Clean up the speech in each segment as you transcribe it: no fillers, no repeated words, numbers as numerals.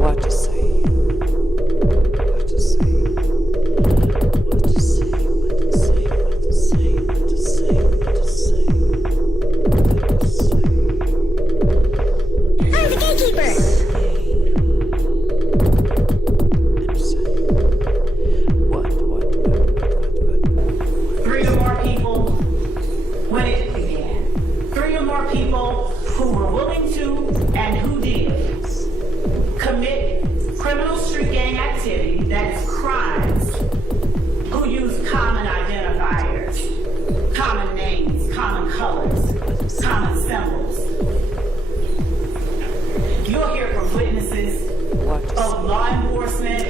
What to say? What to say? What to say? What to say? What to say? What to say? What to say? What to say? I'm the gatekeeper. Three or more people when it began. Three or more people who were willing to and who did commit criminal street gang activity, that is crimes, who use common identifiers, common names, common colors, common symbols. You'll hear from witnesses, both law enforcement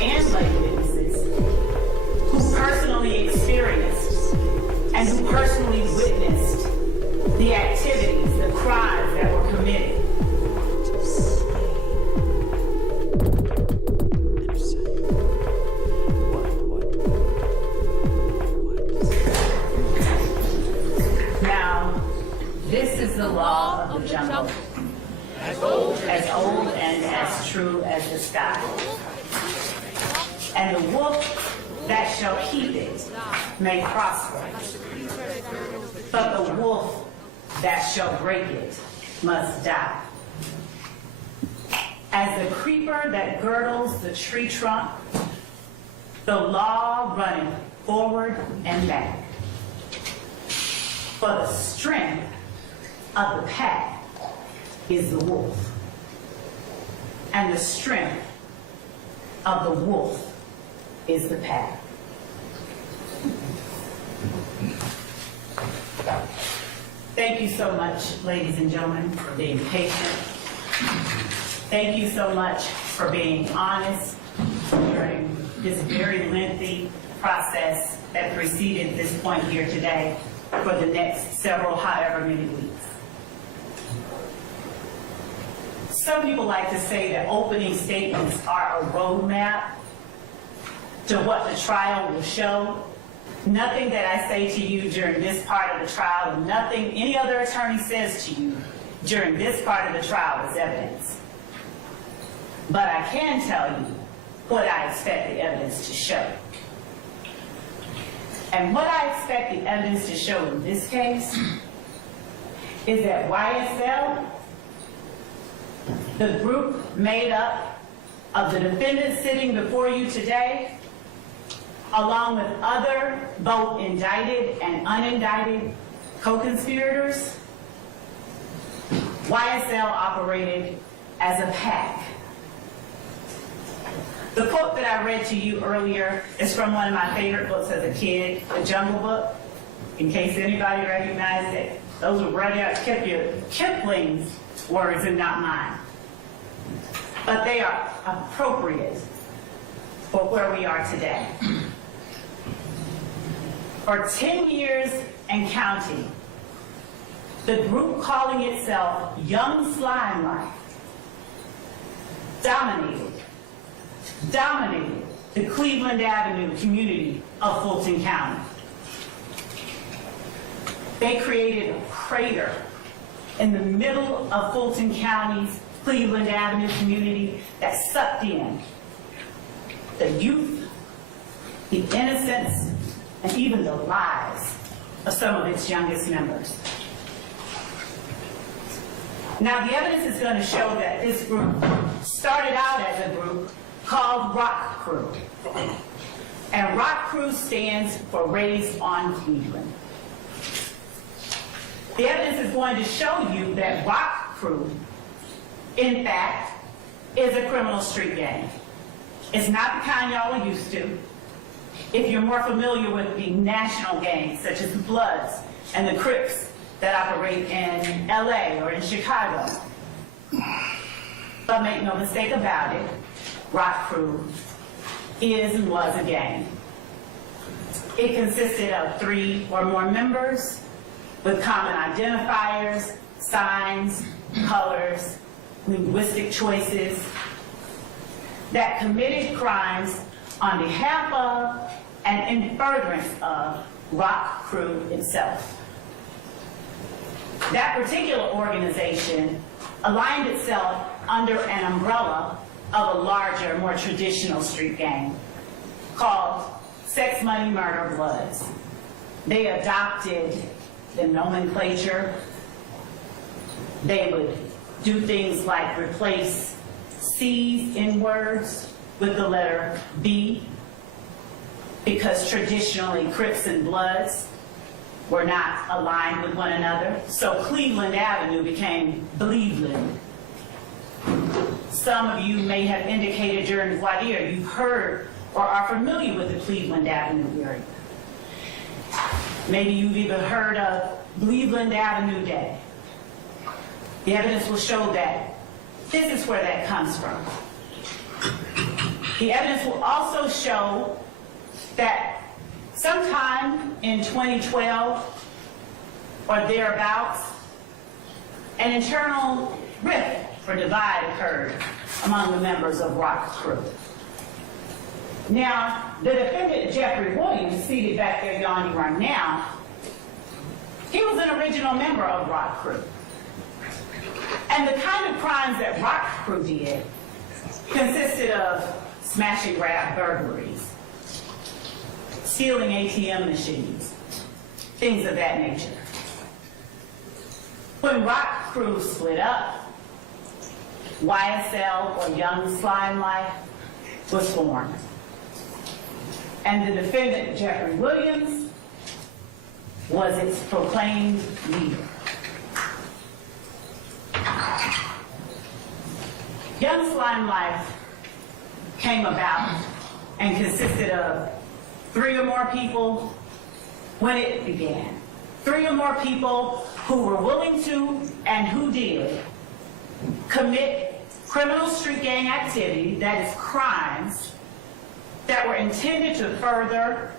and lay witnesses, who personally experienced and who personally witnessed the activities, the crimes that were committed. Now, this is the law of the jungle, as old and as true as the sky. And the wolf that shall keep it may prosper, but the wolf that shall break it must die. As the creeper that girdles the tree trunk, the law running forward and back. For the strength of the pack is the wolf, and the strength of the wolf is the pack. Thank you so much, ladies and gentlemen, for being patient. Thank you so much for being honest during this very lengthy process that preceded this point here today for the next several, however many weeks. Some people like to say that opening statements are a roadmap to what the trial will show. Nothing that I say to you during this part of the trial, and nothing any other attorney says to you during this part of the trial is evidence. But I can tell you what I expect the evidence to show. And what I expect the evidence to show in this case is that YSL, the group made up of the defendants sitting before you today, along with other both indicted and unindicted co-conspirators, YSL operated as a pack. The quote that I read to you earlier is from one of my favorite books as a kid, The Jungle Book. In case anybody recognized it, those were Rudyard Kipling's words and not mine. But they are appropriate for where we are today. For 10 years and counting, the group calling itself Young Slime Life dominated the Cleveland Avenue community of Fulton County. They created a crater in the middle of Fulton County's Cleveland Avenue community that sucked in the youth, the innocence, and even the lives of some of its youngest members. Now, the evidence is going to show that this group started out as a group called Rock Crew. And Rock Crew stands for Raised on Cleveland. The evidence is going to show you that Rock Crew, in fact, is a criminal street gang. It's not the kind y'all are used to. If you're more familiar with the national gangs, such as the Bloods and the Crips that operate in LA or in Chicago. But make no mistake about it, Rock Crew is and was a gang. It consisted of 3 or more members with common identifiers, signs, colors, linguistic choices that committed crimes on behalf of and in furtherance of Rock Crew itself. That particular organization aligned itself under an umbrella of a larger, more traditional street gang called Sex, Money, Murder, Bloods. They adopted the nomenclature. They would do things like replace C's in words with the letter B, because traditionally Crips and Bloods were not aligned with one another. So Cleveland Avenue became Bleveland. Some of you may have indicated during voir dire you've heard or are familiar with the Cleveland Avenue area. Maybe you've even heard of Cleveland Avenue Day. The evidence will show that this is where that comes from. The evidence will also show that sometime in 2012 or thereabouts, an internal rift or divide occurred among the members of Rock Crew. Now, the defendant, Jeffrey Williams, seated back there yawning right now, he was an original member of Rock Crew. And the kind of crimes that Rock Crew did consisted of smash and grab burglaries, stealing ATM machines, things of that nature. When Rock Crew split up, YSL, or Young Slime Life, was formed. And the defendant, Jeffrey Williams, was its proclaimed leader. Young Slime Life came about and consisted of 3 or more people when it began. 3 or more people who were willing to and who did commit criminal street gang activity, that is crimes, that were intended to further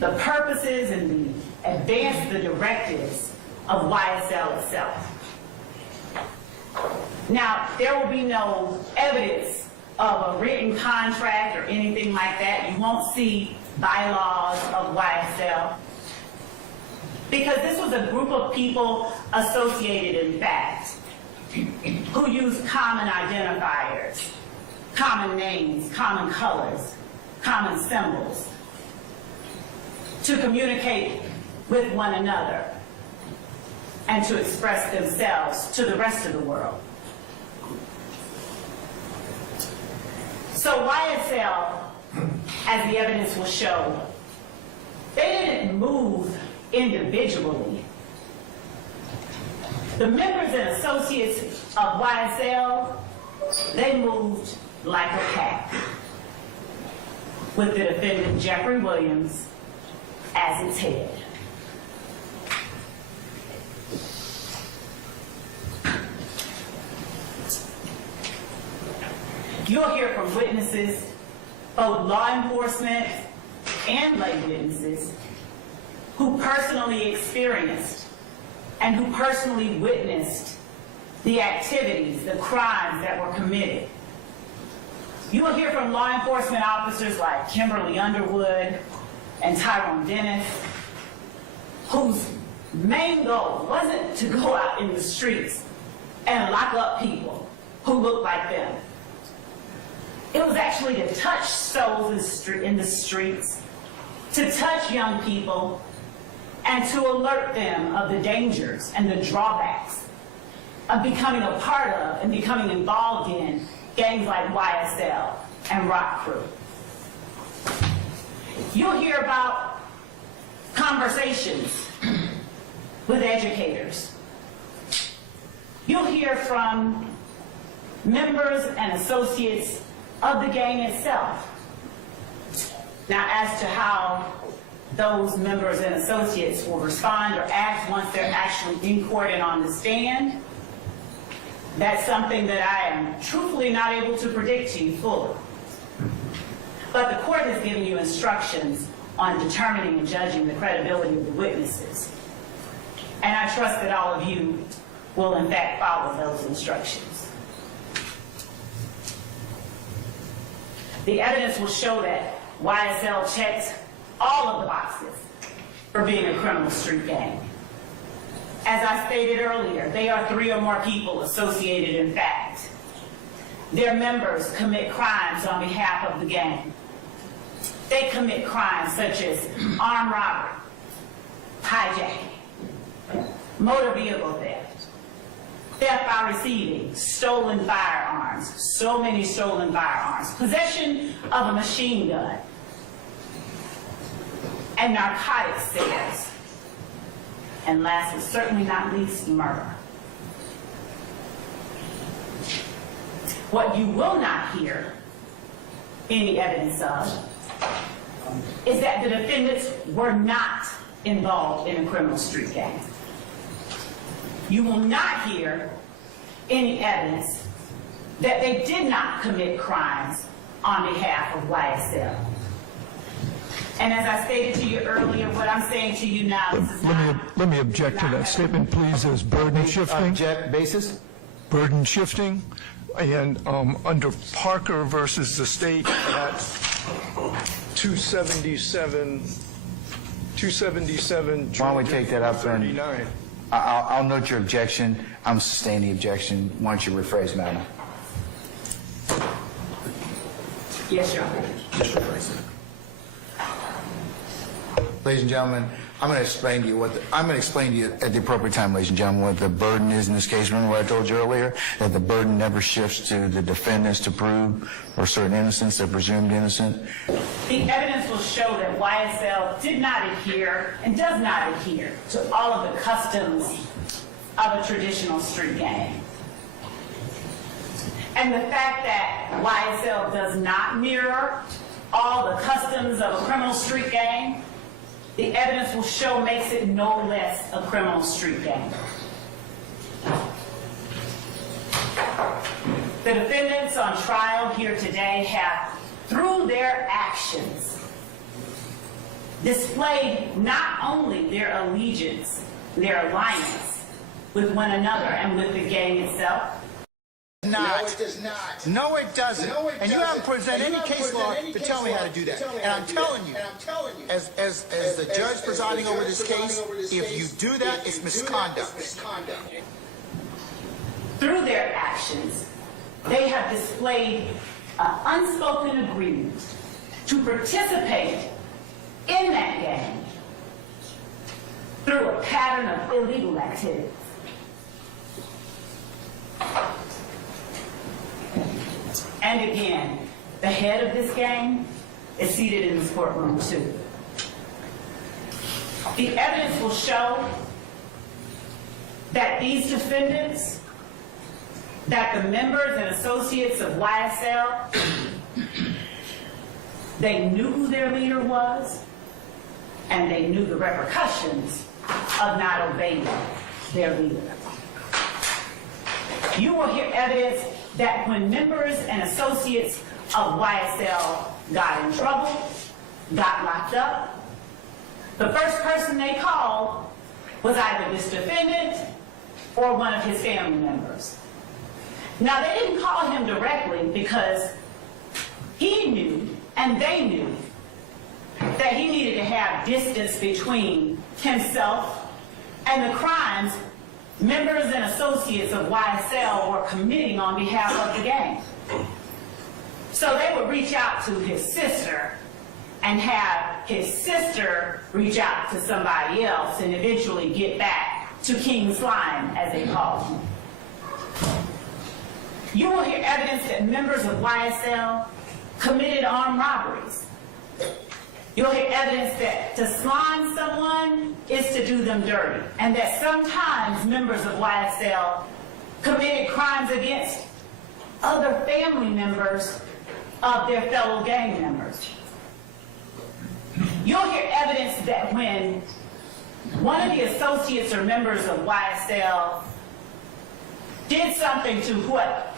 the purposes and advance the directives of YSL itself. Now, there will be no evidence of a written contract or anything like that. You won't see bylaws of YSL, because this was a group of people associated in fact, who used common identifiers, common names, common colors, common symbols to communicate with one another and to express themselves to the rest of the world. So YSL, as the evidence will show, they didn't move individually. The members and associates of YSL, they moved like a pack, with the defendant Jeffrey Williams as its head. You'll hear from witnesses, both law enforcement and lay witnesses, who personally experienced and who personally witnessed the activities, the crimes that were committed. You will hear from law enforcement officers like Kimberly Underwood and Tyrone Dennis, whose main goal wasn't to go out in the streets and lock up people who looked like them. It was actually to touch souls in the streets, to touch young people, and to alert them of the dangers and the drawbacks of becoming a part of and becoming involved in gangs like YSL and Rock Crew. You'll hear about conversations with educators. You'll hear from members and associates of the gang itself. Now, as to how those members and associates will respond or act once they're actually in court and on the stand, that's something that I am truthfully not able to predict to you fully. But the court has given you instructions on determining and judging the credibility of the witnesses. And I trust that all of you will in fact follow those instructions. The evidence will show that YSL checked all of the boxes for being a criminal street gang. As I stated earlier, they are 3 or more people associated in fact. Their members commit crimes on behalf of the gang. They commit crimes such as armed robbery, hijacking, motor vehicle theft, theft by receiving, stolen firearms, so many stolen firearms, possession of a machine gun, and narcotic sales. And last but certainly not least, murder. What you will not hear any evidence of is that the defendants were not involved in a criminal street gang. You will not hear any evidence that they did not commit crimes on behalf of YSL. And as I stated to you earlier, what I'm saying to you now, this is Let me object to that statement, please. There's burden shifting. Object basis? Burden shifting. And under Parker versus the state at 277. Why don't we take that up then? 39. I'll note your objection. I'm sustaining the objection. Why don't you rephrase, madam? yes, Your Honor. Just rephrase it. Ladies and gentlemen, I'm going to explain to you at the appropriate time, ladies and gentlemen, what the burden is in this case. Remember what I told you earlier? That the burden never shifts to the defendants to prove or certain innocence, they're presumed innocent. The evidence will show that YSL did not adhere and does not adhere to all of the customs of a traditional street gang. And the fact that YSL does not mirror all the customs of a criminal street gang, the evidence will show makes it no less a criminal street gang. The defendants on trial here today have, through their actions, displayed not only their allegiance, their alliance with one another and with the gang itself. No, it does not. No, it doesn't. And you haven't presented any case law to tell me how to do that. And I'm telling you, as the judge presiding over this case, if you do that, it's misconduct. Through their actions, they have displayed an unspoken agreement to participate in that gang through a pattern of illegal activity. And again, the head of this gang is seated in this courtroom too. The evidence will show that these defendants, that the members and associates of YSL, they knew who their leader was, and they knew the repercussions of not obeying their leader. You will hear evidence that when members and associates of YSL got in trouble, got locked up, the first person they called was either this defendant or one of his family members. Now, they didn't call him directly because he knew and they knew that he needed to have distance between himself and the crimes members and associates of YSL were committing on behalf of the gang. So they would reach out to his sister and have his sister reach out to somebody else and eventually get back to King Slime, as they call him. You will hear evidence that members of YSL committed armed robberies. You'll hear evidence that to slime someone is to do them dirty, and that sometimes members of YSL committed crimes against other family members of their fellow gang members. You'll hear evidence that when one of the associates or members of YSL did something to what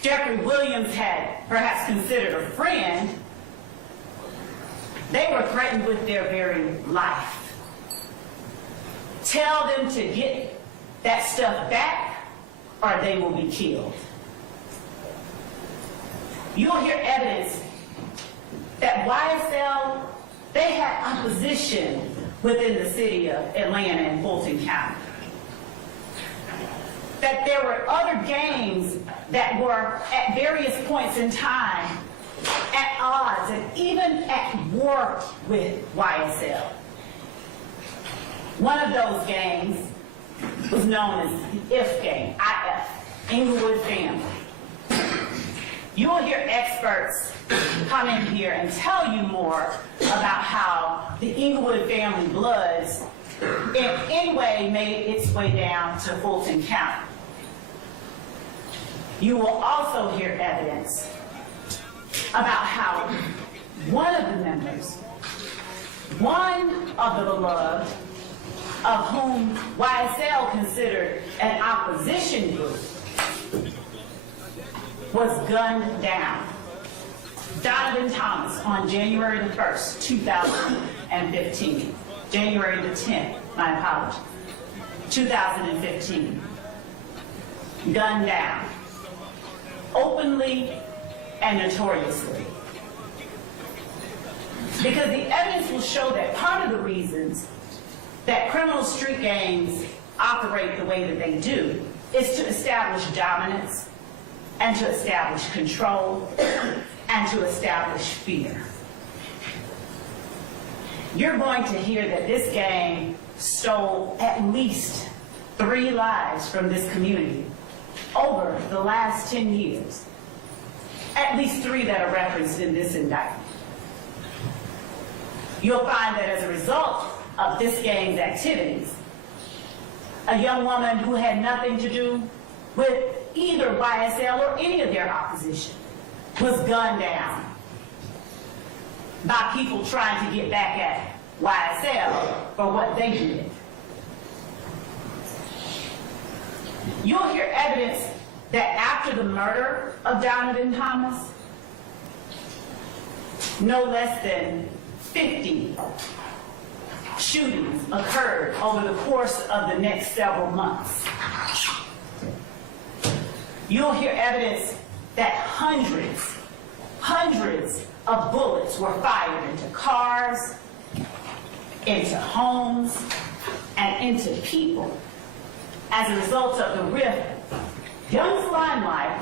Jeffrey Williams had perhaps considered a friend, they were threatened with their very life. Tell them to get that stuff back or they will be killed. You'll hear evidence that YSL, they had opposition within the city of Atlanta and Fulton County. that there were other gangs that were at various points in time at odds and even at war with YSL. One of those gangs was known as the IF gang, IF, Inglewood Family. You will hear experts come in here and tell you more about how the Inglewood family Bloods in any way made its way down to Fulton County. You will also hear evidence about how one of the members, one of the beloved, of whom YSL considered an opposition group, was gunned down. Donovan Thomas on January the 1st, 2015. January the 10th, my apologies. 2015. Gunned down. Openly and notoriously. Because the evidence will show that part of the reasons that criminal street gangs operate the way that they do is to establish dominance and to establish control and to establish fear. You're going to hear that this gang stole at least 3 lives from this community over the last 10 years. At least 3 that are referenced in this indictment. You'll find that as a result of this gang's activities, a young woman who had nothing to do with either YSL or any of their opposition was gunned down by people trying to get back at YSL for what they did. You'll hear evidence that after the murder of Donovan Thomas, no less than 50 shootings occurred over the course of the next several months. You'll hear evidence that hundreds of bullets were fired into cars, into homes, and into people as a result of the rift Young's Limelight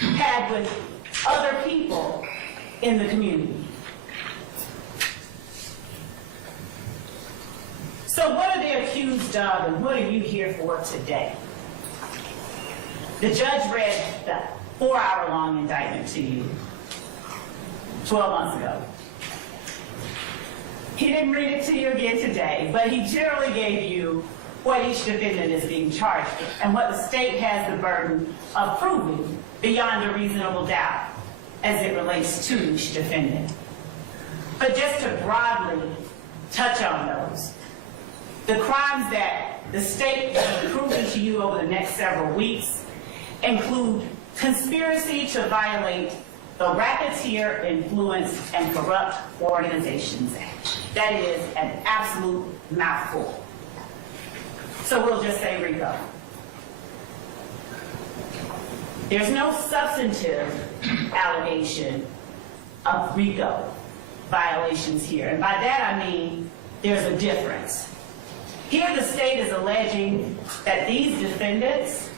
had with other people in the community. So what are they accused of and what are you here for today? The judge read the 4-hour-long indictment to you 12 months ago. He didn't read it to you again today, but he generally gave you what each defendant is being charged with and what the state has the burden of proving beyond a reasonable doubt as it relates to each defendant. But just to broadly touch on those, the crimes that the state will be proving to you over the next several weeks include conspiracy to violate the Racketeer Influence and Corrupt Organizations Act. That is an absolute mouthful. So we'll just say Rico. There's no substantive allegation of Rico violations here. And by that I mean there's a difference. Here the state is alleging that these defendants,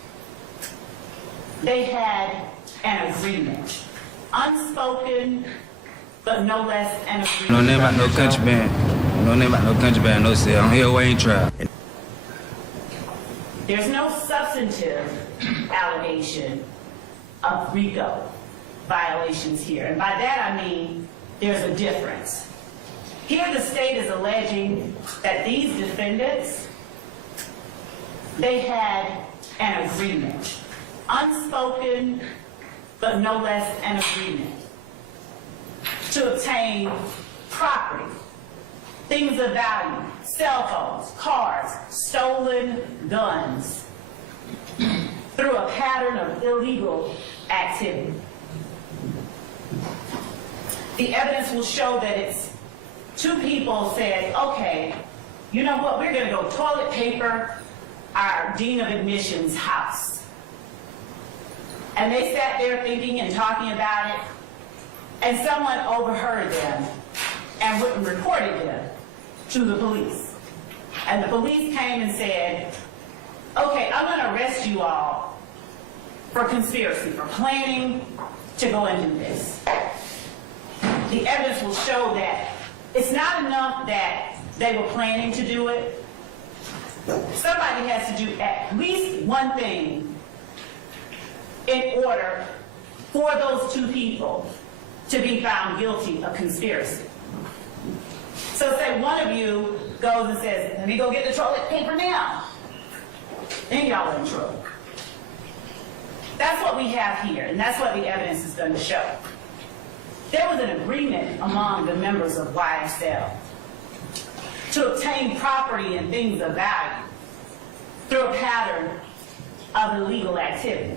they had an agreement. Unspoken, but no less an agreement. No name about no country band. No name about no country band, no say. I'm here Wayne Trial. There's no substantive allegation of Rico violations here. And by that I mean there's a difference. Here the state is alleging that these defendants, they had an agreement. Unspoken, but no less an agreement to obtain property, things of value, cell phones, cars, stolen guns, through a pattern of illegal activity. The evidence will show that it's 2 people said, okay, you know what, we're going to go toilet paper our dean of admissions house. And they sat there thinking and talking about it, and someone overheard them and went and reported them to the police. And the police came and said, okay, I'm going to arrest you all for conspiracy, for planning to go and do this. The evidence will show that it's not enough that they were planning to do it. Somebody has to do at least one thing in order for those two people to be found guilty of conspiracy. So say one of you goes and says, let me go get the toilet paper now. Then y'all are in trouble. That's what we have here, and that's what the evidence is going to show. There was an agreement among the members of YSL to obtain property and things of value through a pattern of illegal activity.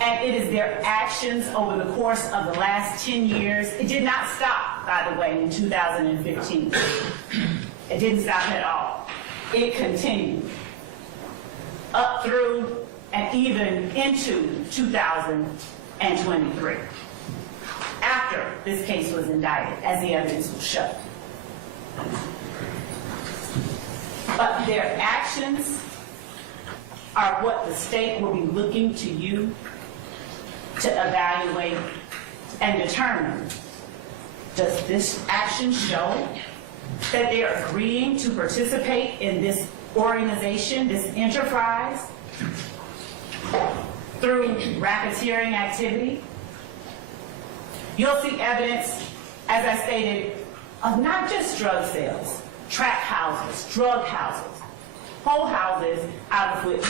And it is their actions over the course of the last 10 years. It did not stop, by the way, in 2015. It didn't stop at all. It continued up through and even into 2023, after this case was indicted, as the evidence will show. But their actions are what the state will be looking to you to evaluate and determine. Does this action show that they are agreeing to participate in this organization, this enterprise, through racketeering activity? You'll see evidence, as I stated, of not just drug sales, trap houses, drug houses, whole houses out of which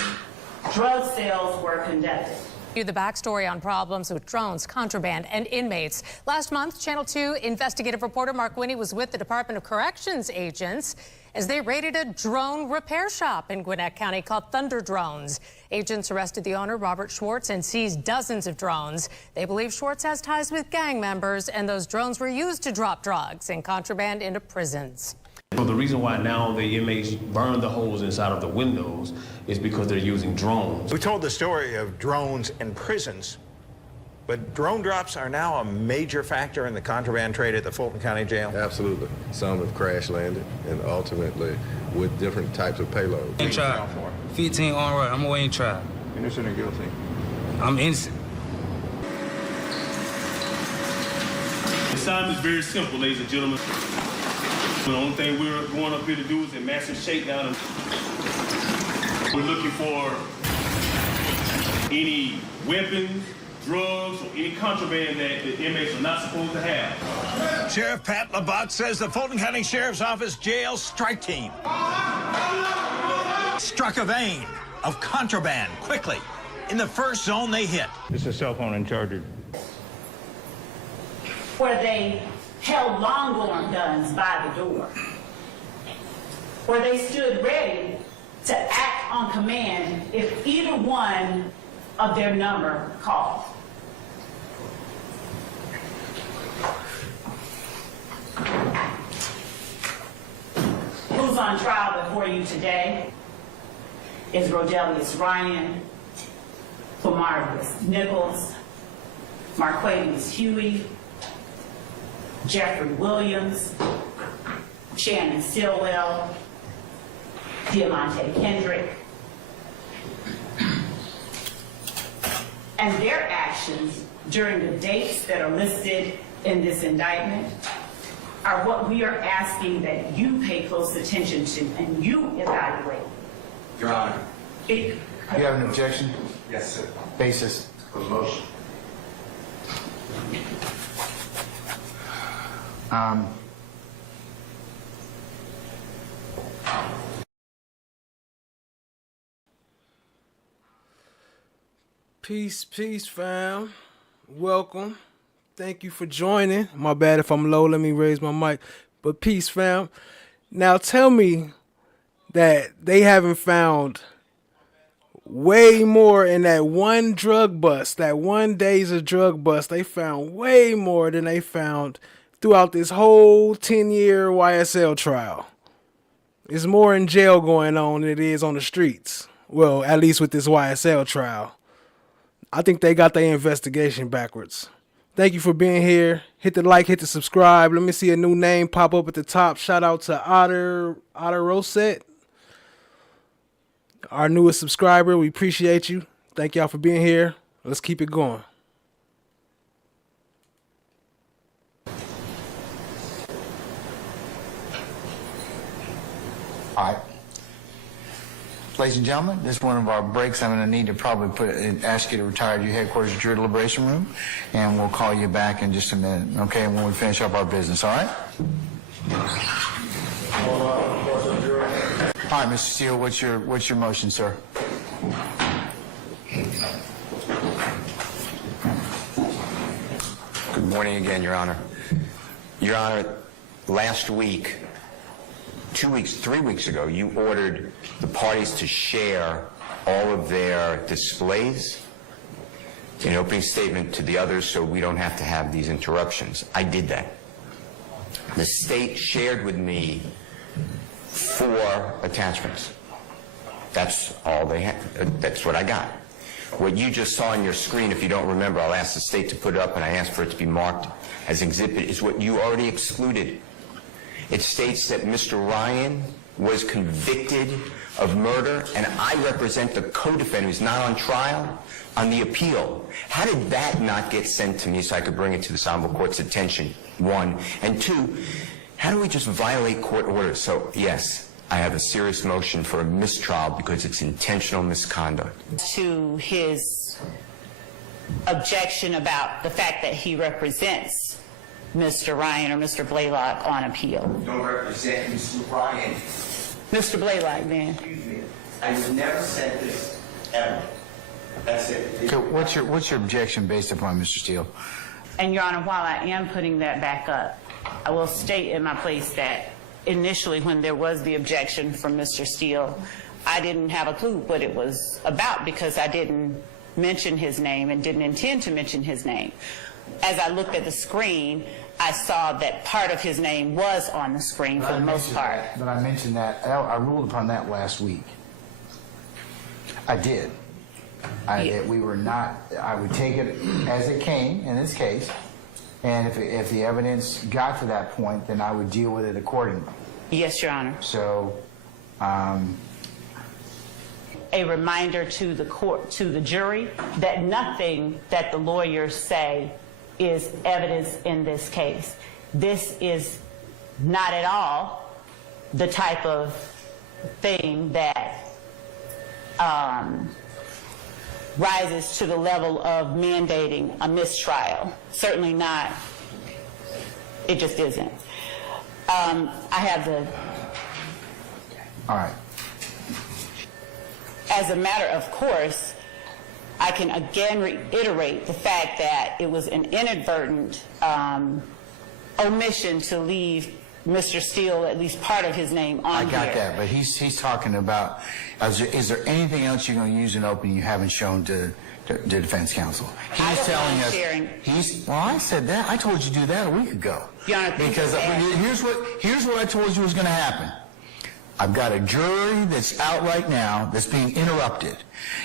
drug sales were conducted. The backstory on problems with drones, contraband, and inmates. Last month, Channel 2 investigative reporter Mark Winnie was with the Department of Corrections agents as they raided a drone repair shop in Gwinnett County called Thunder Drones. Agents arrested the owner, Robert Schwartz, and seized dozens of drones. They believe Schwartz has ties with gang members, and those drones were used to drop drugs and contraband into prisons. So the reason why now the inmates burn the holes inside of the windows is because they're using drones. We told the story of drones in prisons, but drone drops are now a major factor in the contraband trade at the Fulton County Jail. Absolutely. Some have crash landed and ultimately with different types of payloads. Ain't trial. 15 on right. I'm awaiting trial. Innocent or guilty? I'm innocent. The assignment is very simple, ladies and gentlemen. The only thing we're going up here to do is a massive shakedown. We're looking for any weapons, drugs, or any contraband that the inmates are not supposed to have. Sheriff Pat Labatt says the Fulton County Sheriff's Office jail strike team struck a vein of contraband quickly in the first zone they hit. It's a cell phone and charger. Where they held long-arm guns by the door, where they stood ready to act on command if either one of their number called. Who's on trial before you today is Rodelius Ryan, Flamarius Nichols, Marquavius Huey, Jeffrey Williams, Shannon Stillwell, Diamante Kendrick. And their actions during the dates that are listed in this indictment are what we are asking that you pay close attention to and you evaluate. Your Honor. You have an objection? Yes, sir. Basis? For the motion. Peace, fam. Welcome. Thank you for joining. My bad if I'm low. Let me raise my mic. But peace, fam. Now tell me that they haven't found way more in that one drug bust, that 1 days of drug bust. They found way more than they found throughout this whole 10-year YSL trial. There's more in jail going on than it is on the streets. Well, at least with this YSL trial. I think they got their investigation backwards. Thank you for being here. Hit the like, hit the subscribe. Let me see a new name pop up at the top. Shout out to Otter Rosette. our newest subscriber. We appreciate you. Thank y'all for being here. Let's keep it going. All right. Ladies and gentlemen, this is one of our breaks. I'm going to need to probably ask you to retire to your headquarters at your deliberation room, and we'll call you back in just a minute, okay, when we finish up our business, all right? All right, Mr. Steele, what's your motion, sir? Good morning again, Your Honor. Your Honor, last week, 3 weeks ago, you ordered the parties to share all of their displays in opening statement to the others so we don't have to have these interruptions. I did that. The state shared with me 4 attachments. That's all they had. That's what I got. What you just saw on your screen, if you don't remember, I'll ask the state to put it up and I asked for it to be marked as exhibit, is what you already excluded. It states that Mr. Ryan was convicted of murder, and I represent the co-defendant who's not on trial on the appeal. How did that not get sent to me so I could bring it to this honorable court's attention, 1? And 2, how do we just violate court orders? So, yes, I have a serious motion for a mistrial because it's intentional misconduct. To his objection about the fact that he represents Mr. Ryan or Mr. Blaylock on appeal. Don't represent Mr. Ryan. Mr. Blaylock, then. Excuse me. I would never said this, ever. That's it. So what's your objection based upon, Mr. Steele? And, Your Honor, while I am putting that back up, I will state in my place that initially when there was the objection from Mr. Steele, I didn't have a clue what it was about because I didn't mention his name and didn't intend to mention his name. As I looked at the screen, I saw that part of his name was on the screen for the most part. But I mentioned that, I ruled upon that last week. I did. We were not, I would take it as it came in this case, and if the evidence got to that point, then I would deal with it accordingly. Yes, Your Honor. So, a reminder to the court, to the jury, that nothing that the lawyers say is evidence in this case. This is not at all the type of thing that rises to the level of mandating a mistrial. Certainly not. It just isn't. I have the... All right. As a matter of course, I can again reiterate the fact that it was an inadvertent omission to leave Mr. Steele, at least part of his name, on here. I got that, but he's talking about, is there anything else you're going to use in opening you haven't shown to defense counsel? He's telling us, well, I said that. I told you to do that a week ago. Your Honor, because here's what I told you was going to happen. I've got a jury that's out right now that's being interrupted.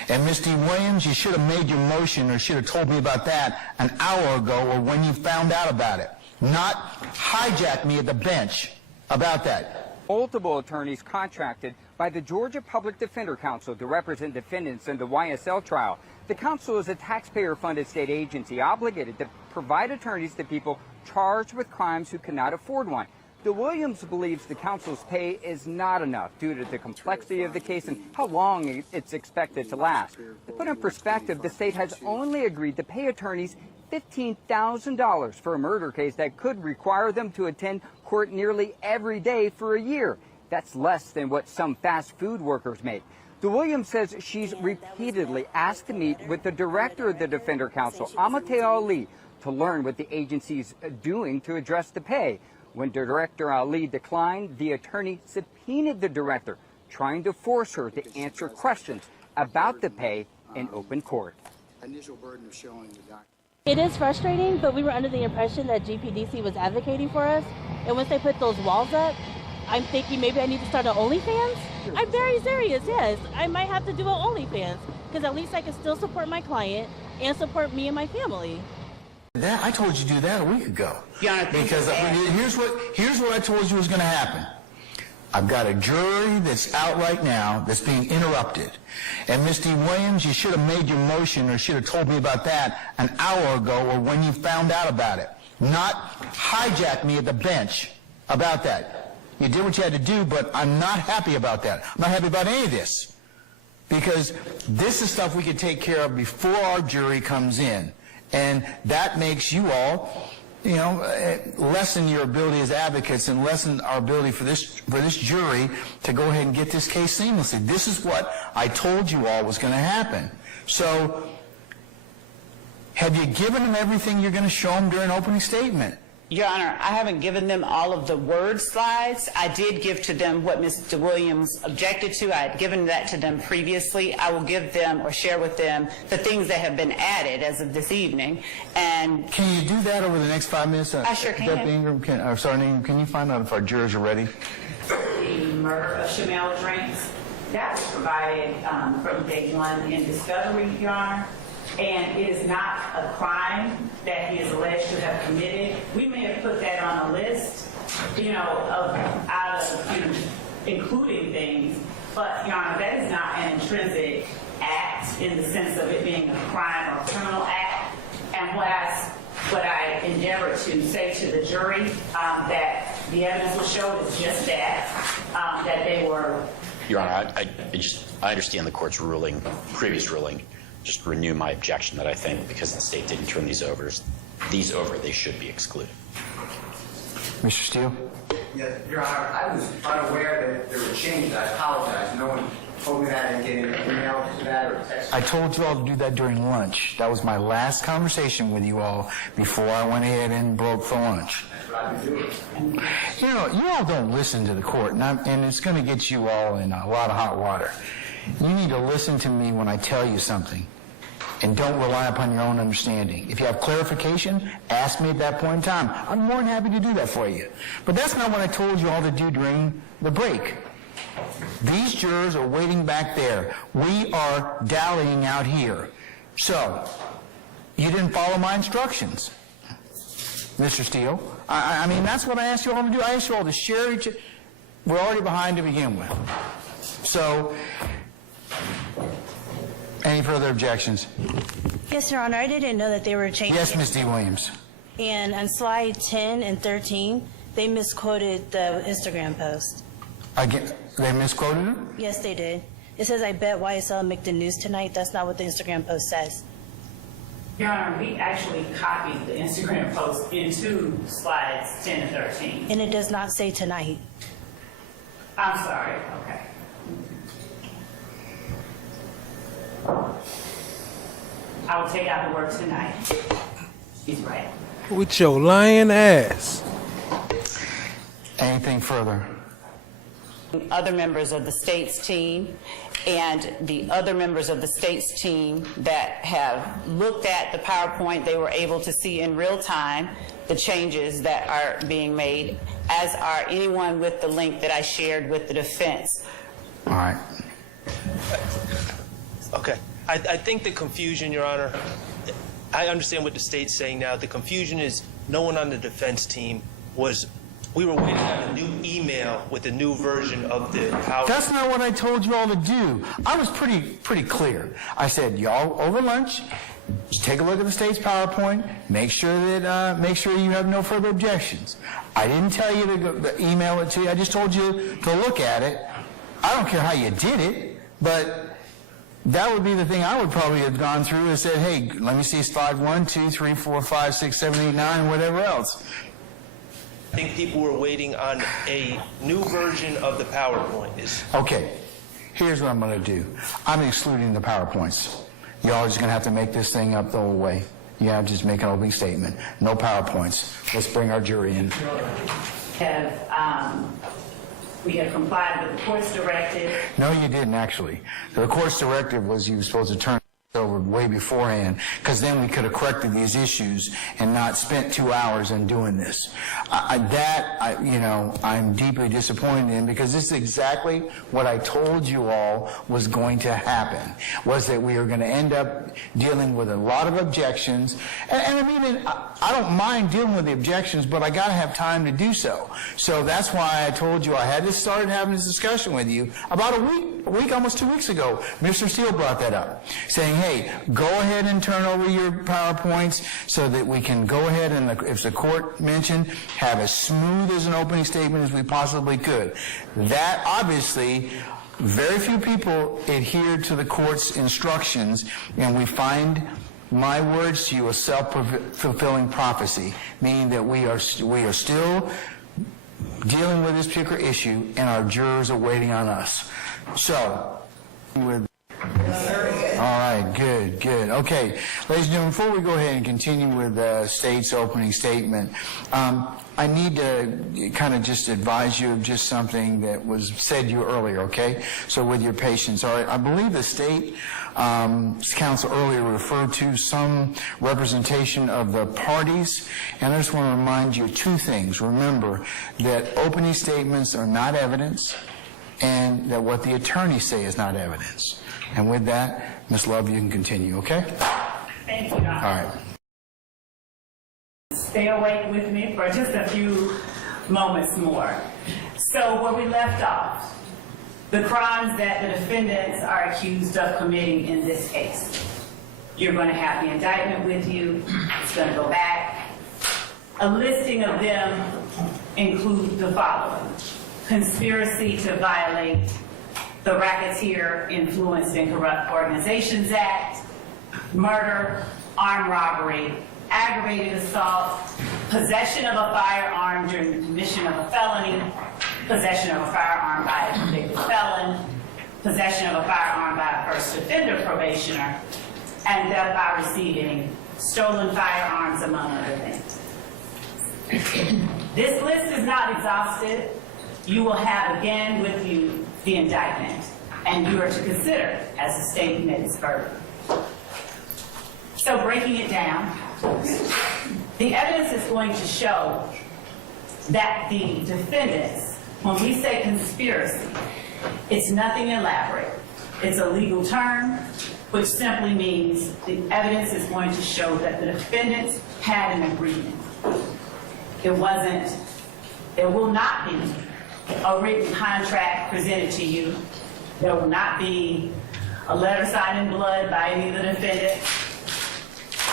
And Mr. Williams, you should have made your motion or should have told me about that an hour ago or when you found out about it. Not hijack me at the bench about that. Multiple attorneys contracted by the Georgia Public Defender Council to represent defendants in the YSL trial. The council is a taxpayer-funded state agency obligated to provide attorneys to people charged with crimes who cannot afford one. The Williams believes the council's pay is not enough due to the complexity of the case and how long it's expected to last. To put in perspective, the state has only agreed to pay attorneys $15,000 for a murder case that could require them to attend court nearly every day for a year. That's less than what some fast food workers make. The Williams says she's repeatedly asked to meet with the director of the Defender Council, Amateo Ali, to learn what the agency's doing to address the pay. When Director Ali declined, the attorney subpoenaed the director, trying to force her to answer questions about the pay in open court. Initial burden of showing the document. It is frustrating, but we were under the impression that GPDC was advocating for us. And once they put those walls up, I'm thinking maybe I need to start an Onlyfans. I'm very serious, yes. I might have to do an Onlyfans because at least I can still support my client and support me and my family. That I told you to do that a week ago. Your Honor, because here's what I told you was going to happen. I've got a jury that's out right now that's being interrupted. And Ms. D. Williams, you should have made your motion or should have told me about that an hour ago or when you found out about it. Not hijack me at the bench about that. You did what you had to do, but I'm not happy about that. I'm not happy about any of this. Because this is stuff we could take care of before our jury comes in. And that makes you all, you know, lessen your ability as advocates and lessen our ability for this jury to go ahead and get this case seamlessly. This is what I told you all was going to happen. So, have you given them everything you're going to show them during opening statement? Your Honor, I haven't given them all of the word slides. I did give to them what Mr. Williams objected to. I had given that to them previously. I will give them or share with them the things that have been added as of this evening. And can you do that over the next 5 minutes? I sure can. Deputy Ingram, can you find out if our jurors are ready? The murder of Shamel Drinks, that was provided from day one in discovery, Your Honor. And it is not a crime that he is alleged to have committed. We may have put that on a list, you know, out of you know, including things, but, Your Honor, that is not an intrinsic act in the sense of it being a crime or a criminal act. And what I endeavored to say to the jury, that the evidence will show is just that they were. Your Honor, I understand the court's ruling, previous ruling. Just renew my objection that I think because the state didn't turn these over, they should be excluded. Mr. Steele? Yes, Your Honor, I was unaware that there were changes. I apologize. No one told me that. I didn't get an email to that or a text. I told you all to do that during lunch. That was my last conversation with you all before I went ahead and broke for lunch. That's what I've been doing. You know, you all don't listen to the court, and it's going to get you all in a lot of hot water. You need to listen to me when I tell you something, and don't rely upon your own understanding. If you have clarification, ask me at that point in time. I'm more than happy to do that for you. But that's not what I told you all to do during the break. These jurors are waiting back there. We are dallying out here. So, you didn't follow my instructions, Mr. Steele. I mean, that's what I asked you all to do. I asked you all to share each. We're already behind to begin with. So, any further objections? Yes, Your Honor. I didn't know that they were changing. Yes, Ms. D. Williams. And on slide 10 and 13, they misquoted the Instagram post. Again, they misquoted it? Yes, they did. It says, I bet YSL make the news tonight. That's not what the Instagram post says. Your Honor, we actually copied the Instagram post into slides 10 and 13. And it does not say tonight. I'm sorry. Okay. I will take out the word tonight. He's right. With your lying ass. Anything further? Other members of the state's team and the other members of the state's team that have looked at the PowerPoint, they were able to see in real time the changes that are being made, as are anyone with the link that I shared with the defense. All right. Okay. I think the confusion, Your Honor, I understand what the state's saying now. The confusion is no one on the defense team was, we were waiting on a new email with a new version of the PowerPoint. That's not what I told you all to do. I was pretty clear. I said, y'all, over lunch, just take a look at the state's PowerPoint, make sure you have no further objections. I didn't tell you to email it to you. I just told you to look at it. I don't care how you did it, but that would be the thing I would probably have gone through and said, hey, let me see slide 1, 2, 3, 4, 5, 6, 7, 8, 9, whatever else. I think people were waiting on a new version of the PowerPoint. Okay, here's what I'm going to do. I'm excluding the PowerPoints. Y'all are just going to have to make this thing up the whole way. You have to just make an opening statement. No PowerPoints. Let's bring our jury in. We have complied with the court's directive. No, you didn't, actually. The court's directive was you were supposed to turn it over way beforehand, because then we could have corrected these issues and not spent 2 hours in doing this. I'm deeply disappointed in, because this is exactly what I told you all was going to happen, was that we were going to end up dealing with a lot of objections. And I mean, I don't mind dealing with the objections, but I got to have time to do so. So that's why I told you I had to start having this discussion with you about a week, almost 2 weeks ago. Mr. Steele brought that up, saying, hey, go ahead and turn over your PowerPoints so that we can go ahead and, if the court mentioned, have as smooth as an opening statement as we possibly could. That, obviously, very few people adhere to the court's instructions, and we find my words to you a self-fulfilling prophecy, meaning that we are still dealing with this particular issue, and our jurors are waiting on us. So, all right, good. Okay, ladies and gentlemen, before we go ahead and continue with the state's opening statement, I need to kind of just advise you of just something that was said to you earlier, okay? So with your patience, all right, I believe the state counsel earlier referred to some representation of the parties, and I just want to remind you 2 things. Remember that opening statements are not evidence, and that what the attorneys say is not evidence. And with that, Ms.love, you can continue, okay? Thank you, Doctor. All right. Stay awake with me for just a few moments more. So where we left off, the crimes that the defendants are accused of committing in this case. You're going to have the indictment with you. It's going to go back. A listing of them includes the following: conspiracy to violate the Racketeer Influenced and Corrupt Organizations Act, murder, armed robbery, aggravated assault, possession of a firearm during the commission of a felony, possession of a firearm by a convicted felon, possession of a firearm by a first offender probationer, and death by receiving stolen firearms, among other things. This list is not exhaustive. You will have again with you the indictment, and you are to consider as the state met its burden. So breaking it down, the evidence is going to show that the defendants, when we say conspiracy, it's nothing elaborate. It's a legal term, which simply means the evidence is going to show that the defendants had an agreement. There will not be a written contract presented to you. There will not be a letter signed in blood by any of the defendants.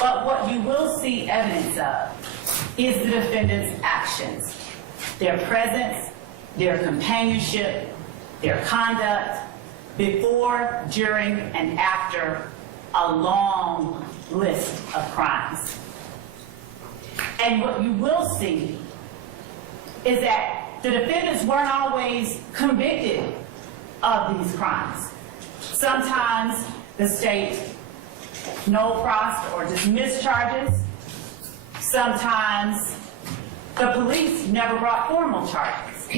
But what you will see evidence of is the defendants' actions, their presence, their companionship, their conduct, before, during, and after a long list of crimes. And what you will see is that the defendants weren't always convicted of these crimes. Sometimes the state no-prossed or dismissed charges. Sometimes the police never brought formal charges.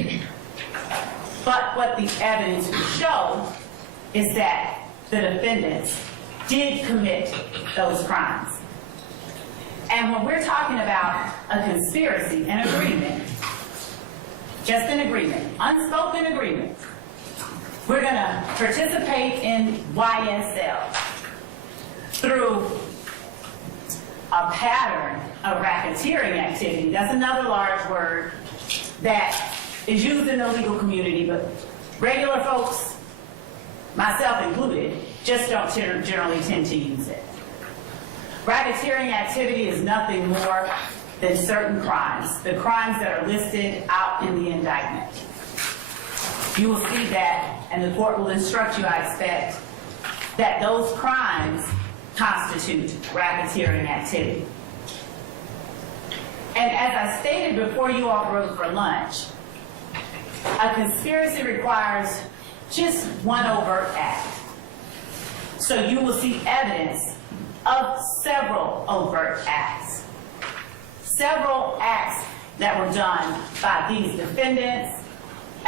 But what the evidence will show is that the defendants did commit those crimes. And when we're talking about a conspiracy, an agreement, just an agreement, unspoken agreement, we're going to participate in YSL through a pattern of racketeering activity. That's another large word that is used in the legal community, but regular folks, myself included, just don't generally tend to use it. Racketeering activity is nothing more than certain crimes, the crimes that are listed out in the indictment. You will see that, and the court will instruct you, I expect, that those crimes constitute racketeering activity. And as I stated before you all broke for lunch, a conspiracy requires just one overt act. So you will see evidence of several overt acts. Several acts that were done by these defendants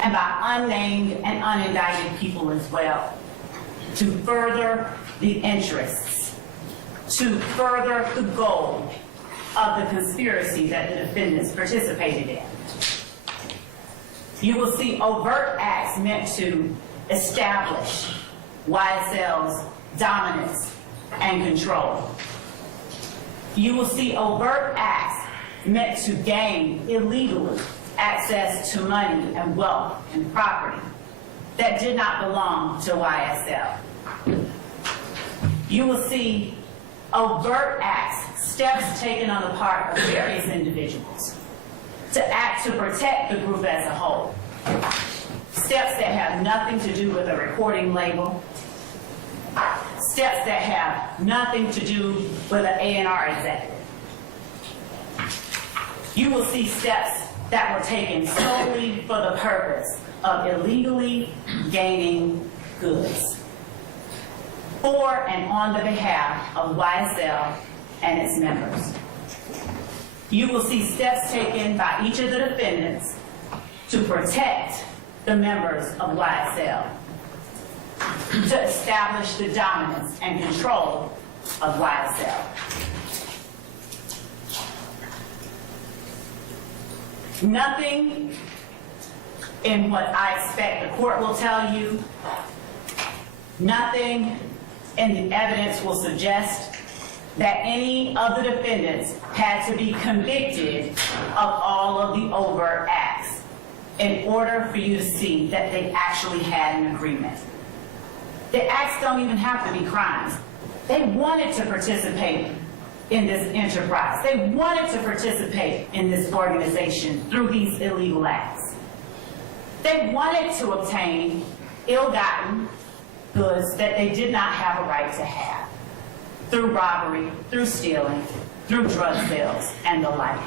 and by unnamed and unindicted people as well, to further the interests, to further the goal of the conspiracy that the defendants participated in. You will see overt acts meant to establish YSL's dominance and control. You will see overt acts meant to gain illegally access to money and wealth and property that did not belong to YSL. You will see overt acts, steps taken on the part of various individuals to act to protect the group as a whole. Steps that have nothing to do with a recording label. Steps that have nothing to do with an A&R executive. You will see steps that were taken solely for the purpose of illegally gaining goods for and on the behalf of YSL and its members. You will see steps taken by each of the defendants to protect the members of YSL, to establish the dominance and control of YSL. Nothing in what I expect the court will tell you, nothing in the evidence will suggest that any of the defendants had to be convicted of all of the overt acts in order for you to see that they actually had an agreement. The acts don't even have to be crimes. They wanted to participate in this enterprise. They wanted to participate in this organization through these illegal acts. They wanted to obtain ill-gotten goods that they did not have a right to have, through robbery, through stealing, through drug sales, and the like.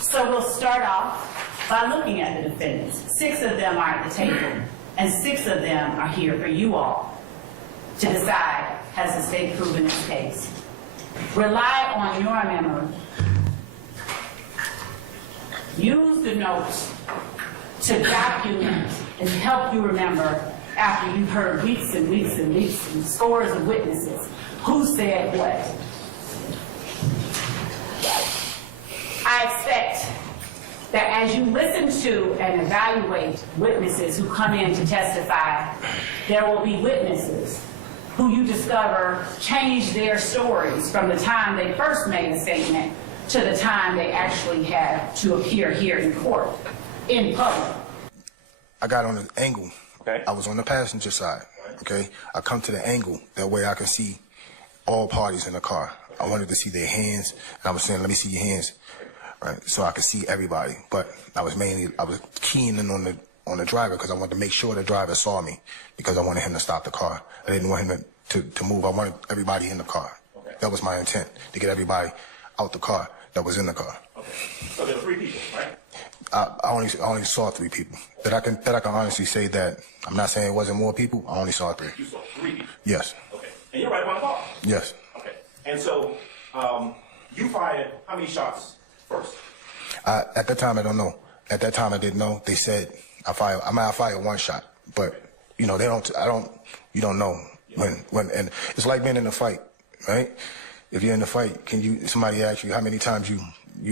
So we'll start off by looking at the defendants. 6 of them are at the table, and 6 of them are here for you all to decide, has the state proven its case? Rely on your memory. Use the notes to document and help you remember after you've heard weeks and weeks and weeks and scores of witnesses who said what. I expect that as you listen to and evaluate witnesses who come in to testify, there will be witnesses who you discover changed their stories from the time they first made a statement to the time they actually had to appear here in court, in public. I got on an angle. Okay. I was on the passenger side. Okay. I come to the angle. That way I can see all parties in the car. I wanted to see their hands. And I was saying, let me see your hands. Right. So I could see everybody. But I was keying in on the driver because I wanted to make sure the driver saw me because I wanted him to stop the car. I didn't want him to move. I wanted everybody in the car. Okay. That was my intent, to get everybody out the car that was in the car. Okay. So there were 3 people, right? I only saw 3 people. That I can honestly say that. I'm not saying it wasn't more people. I only saw 3. You saw 3 people? Yes. Okay. And you're right by the car? Yes. Okay. And so you fired how many shots first? At that time, I don't know. At that time, I didn't know. They said I fired 1 shot, but you know you don't know when, and it's like being in a fight, right? If you're in a fight, somebody asks you how many times you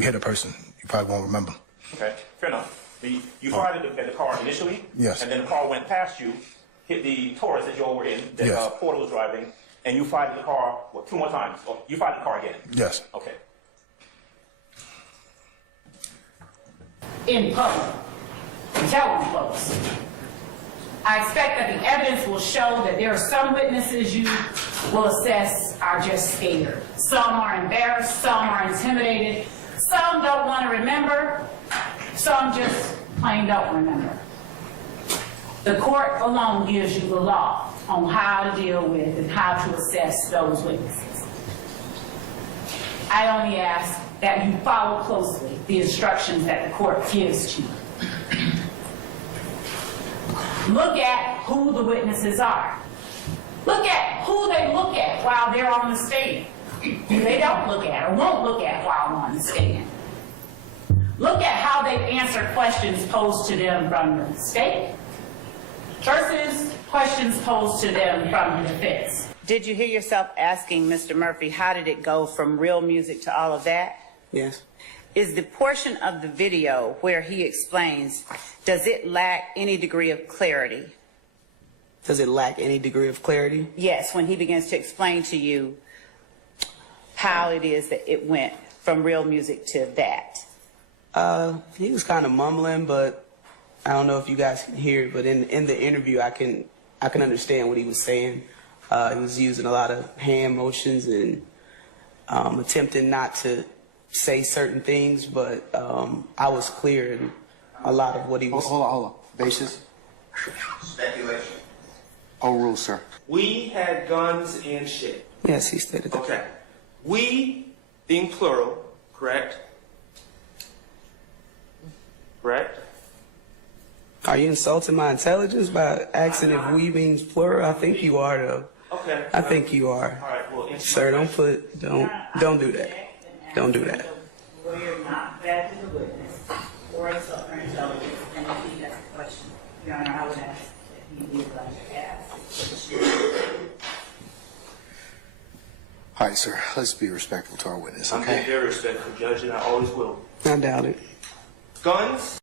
hit a person, you probably won't remember. Okay, fair enough. You fired at the car initially? Yes. And then the car went past you, hit the Taurus that you all were in, that yes. Porter was driving, and you fired at the car, 2 more times? Or you fired at the car again? Yes. Okay. In public. Tell them, folks. I expect that the evidence will show that there are some witnesses you will assess are just scared. Some are embarrassed, some are intimidated, some don't want to remember, some just plain don't remember. The court alone gives you the law on how to deal with and how to assess those witnesses. I only ask that you follow closely the instructions that the court gives to you. Look at who the witnesses are. Look at who they look at while they're on the stand. Who they don't look at or won't look at while on the stand. Look at how they answer questions posed to them from the state versus questions posed to them from the defense. Did you hear yourself asking Mr. Murphy, how did it go from real music to all of that? Yes. Is the portion of the video where he explains, does it lack any degree of clarity? Does it lack any degree of clarity? Yes, when he begins to explain to you how it is that it went from real music to that. He was kind of mumbling, but I don't know if you guys can hear it, but in the interview, I can understand what he was saying. He was using a lot of hand motions and attempting not to say certain things, but I was clear in a lot of what he was. Hold on. Basis? Speculation. Overruled, sir. We had guns and shit. Yes, he stated that. Okay. We, being plural, correct? Correct? Are you insulting my intelligence by asking if we means plural? I think you are, though. Okay. I think you are. All right, well, Sir, don't do that. Don't do that. Lawyer not vetted the witness or insult her intelligence, and if he has a question, Your Honor, I would ask that he be allowed to ask. All right, sir. Let's be respectful to our witness, I'm being okay? very respectful, Judge, and I always will. I doubt it. Guns?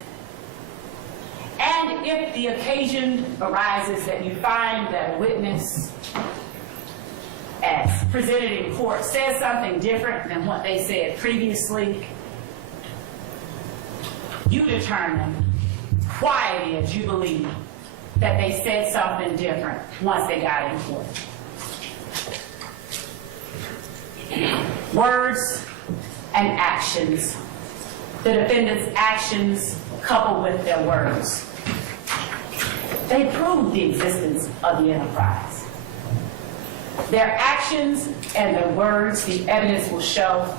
And if the occasion arises that you find that a witness, as presented in court, says something different than what they said previously, you determine why it is you believe that they said something different once they got in court. Words and actions. The defendant's actions coupled with their words. They prove the existence of the enterprise. Their actions and their words, the evidence will show,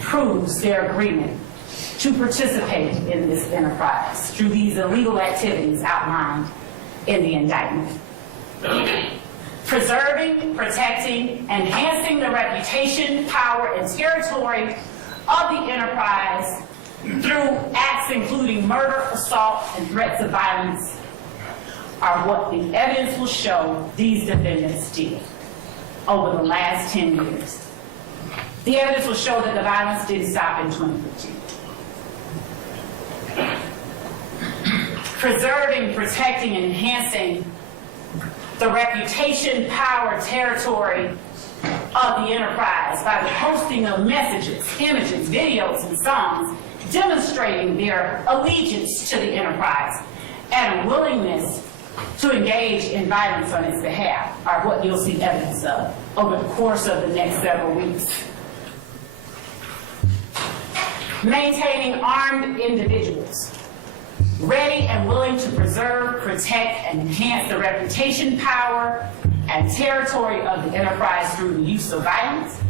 proves their agreement to participate in this enterprise through these illegal activities outlined in the indictment. Preserving, protecting, enhancing the reputation, power, and territory of the enterprise through acts including murder, assault, and threats of violence are what the evidence will show these defendants did over the last 10 years. The evidence will show that the violence didn't stop in 2015. Preserving, protecting, and enhancing the reputation, power, territory of the enterprise by the posting of messages, images, videos, and songs demonstrating their allegiance to the enterprise and a willingness to engage in violence on its behalf are what you'll see evidence of over the course of the next several weeks. Maintaining armed individuals ready and willing to preserve, protect, and enhance the reputation, power, and territory of the enterprise through the use of violence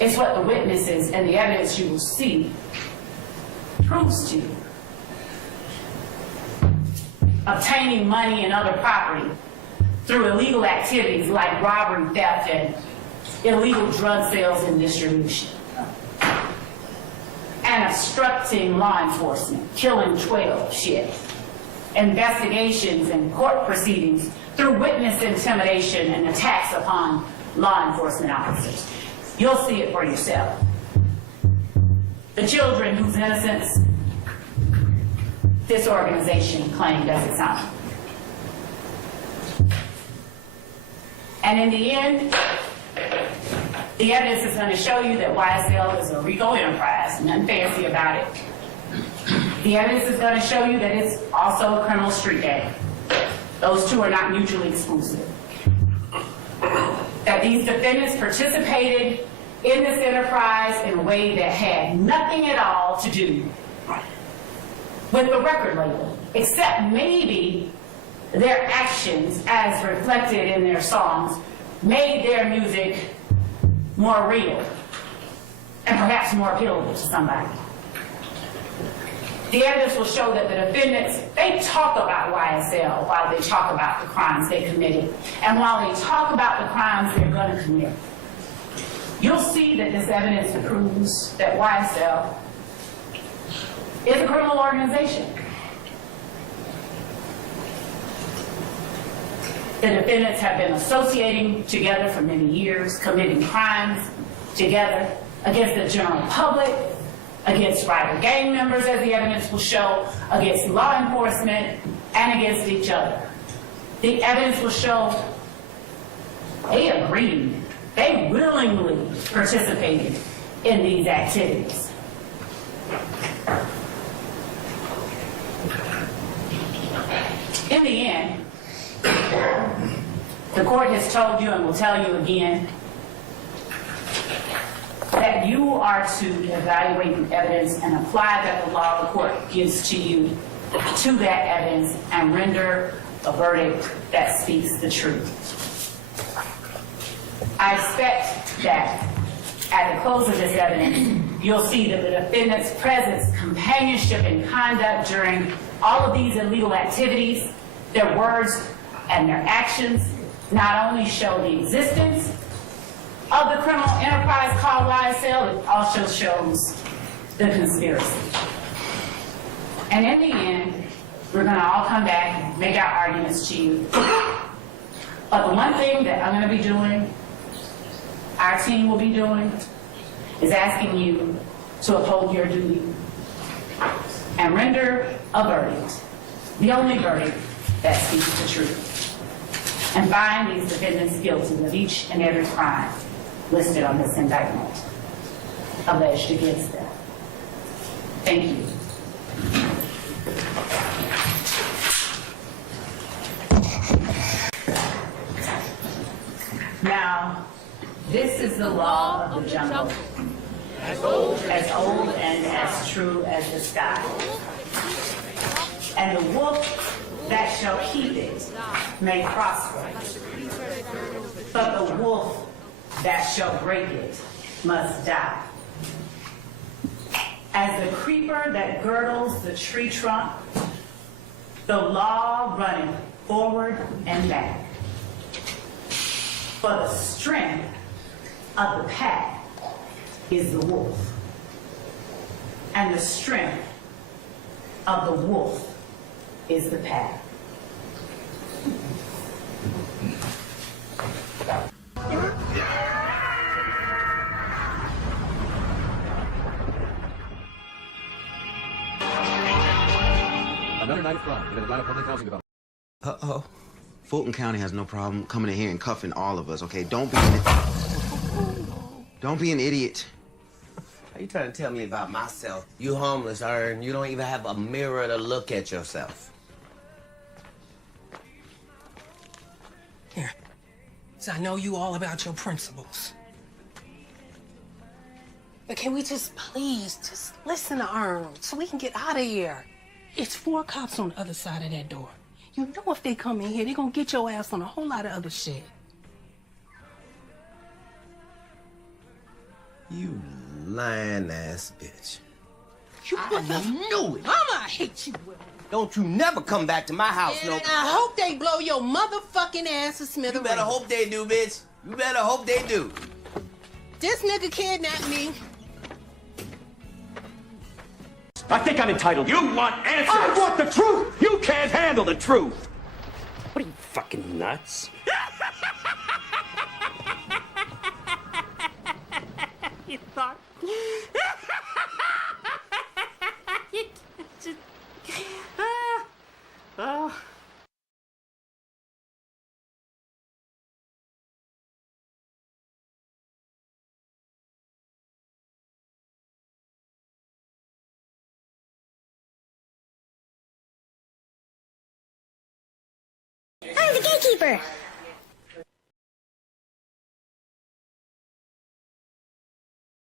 is what the witnesses and the evidence you will see proves to you. Obtaining money and other property through illegal activities like robbery, theft, and illegal drug sales and distribution. And obstructing law enforcement, killing 12 shifts. Investigations and court proceedings through witness intimidation and attacks upon law enforcement officers. You'll see it for yourself. The children whose innocence this organization claimed as its own. And in the end, the evidence is going to show you that YSL is a Rico enterprise, nothing fancy about it. The evidence is going to show you that it's also a criminal street gang. Those two are not mutually exclusive. That these defendants participated in this enterprise in a way that had nothing at all to do with the record label, except maybe their actions as reflected in their songs made their music more real and perhaps more appealable to somebody. The evidence will show that the defendants, they talk about YSL while they talk about the crimes they committed. And while they talk about the crimes they're going to commit, you'll see that this evidence proves that YSL is a criminal organization. The defendants have been associating together for many years, committing crimes together against the general public, against rival gang members, as the evidence will show, against law enforcement, and against each other. The evidence will show they agreed, they willingly participated in these activities. In the end, the court has told you and will tell you again that you are to evaluate the evidence and apply that the law the court gives to you to that evidence and render a verdict that speaks the truth. I expect that at the close of this evidence, you'll see that the defendant's presence, companionship, and conduct during all of these illegal activities, their words and their actions, not only show the existence of the criminal enterprise called YSL, it also shows the conspiracy. And in the end, we're going to all come back and make our arguments to you. But the one thing that I'm going to be doing, our team will be doing, is asking you to uphold your duty and render a verdict, the only verdict that speaks the truth, and find these defendants guilty of each and every crime listed on this indictment alleged against them. Thank you. Now, this is the law of the jungle, as old and as true as the sky. And the wolf that shall keep it may prosper, but the wolf that shall break it must die. As the creeper that girdles the tree trunk, the law runneth forward and back. For the strength of the pack is the wolf, and the strength of the wolf is the pack. Another night of crime in Atlanta public housing development. Uh-oh. Fulton County has no problem coming in here and cuffing all of us, okay? Don't be an idiot. How you trying to tell me about myself? You homeless, Ern. You don't even have a mirror to look at yourself. Here. So I know you all about your principles. But can we just please just listen to Ern so we can get out of here? It's 4 cops on the other side of that door. You know if they come in here, they're gonna get your ass on a whole lot of other shit. You lying ass bitch. I knew it. Mama, I hate you, Will. Don't you never come back to my house, And no. I hope they blow your motherfucking ass to smithereens. You better hope they do, bitch. You better hope they do. This nigga kidnapped me. I think I'm entitled. You want answers? I want the truth. You can't handle the truth. What are you, fucking nuts? You thought? You just... Oh. I'm the gatekeeper.